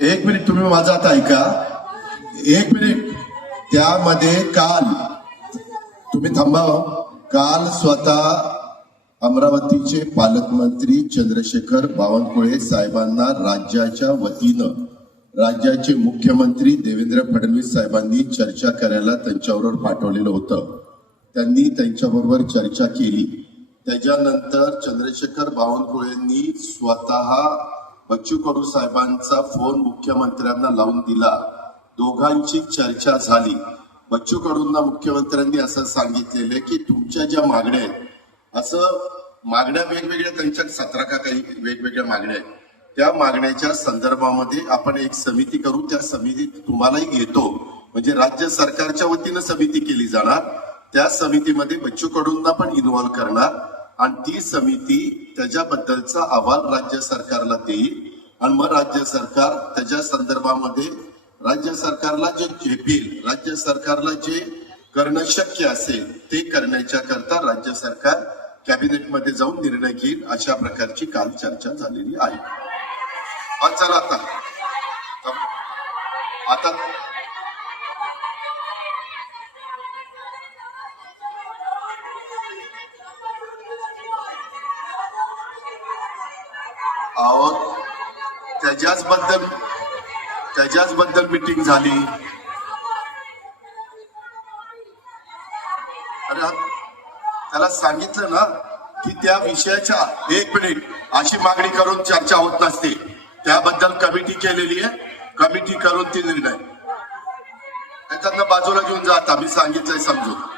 एक मिनिट, तुम्ही माझं आता ऐका. एक मिनिट. त्यामध्ये काल तुम्ही थांबा. काल स्वतः अमरावतीचे पालकमंत्री चंद्रशेखर बावनकुळे साहेबांना राज्याच्या वतीनं राज्याचे मुख्यमंत्री देवेंद्र फडणवीस साहेबांनी चर्चा करायला त्यांच्याबरोबर पाठवलेलं होतं. त्यांनी त्यांच्याबरोबर चर्चा केली. त्याच्यानंतर चंद्रशेखर बावनकुळेंनी स्वतः बच्चू कडू साहेबांचा फोन मुख्यमंत्र्यांना लावून दिला. दोघांची चर्चा झाली. बच्चू कडूंना मुख्यमंत्र्यांनी असं सांगितलेलं की तुमच्या ज्या मागण्या आहेत, असं मागण्या वेगवेगळ्या, त्यांच्या 17 का काही वेगवेगळ्या मागण्या आहेत, त्या मागण्याच्या संदर्भामध्ये आपण एक समिती करू. त्या समितीत तुम्हालाही घेतो, म्हणजे राज्य सरकारच्या वतीनं समिती केली जाणार. त्या समितीमध्ये बच्चू कडूंना पण इन्व्हॉल्व्ह करणार आणि ती समिती त्याच्याबद्दलचा अहवाल राज्य सरकारला देईल आणि मग राज्य सरकार त्याच्या संदर्भामध्ये राज्य सरकारला जे झेपेल, राज्य सरकारला जे करणं शक्य असेल ते करण्याच्या करता राज्य सरकार कॅबिनेटमध्ये जाऊन निर्णय घेईल. अशा प्रकारची काल चर्चा झालेली आहे. चला आता त्याच्याच बद्दल मीटिंग झाली. अरे त्याला सांगितलं ना की त्या विषयाच्या, एक मिनिट, अशी मागणी करून चर्चा होत नसते. त्याबद्दल कमिटी केलेली आहे. कमिटी करून ती निर्णय त्यांना बाजूला घेऊन जात आम्ही सांगितलंय समजून.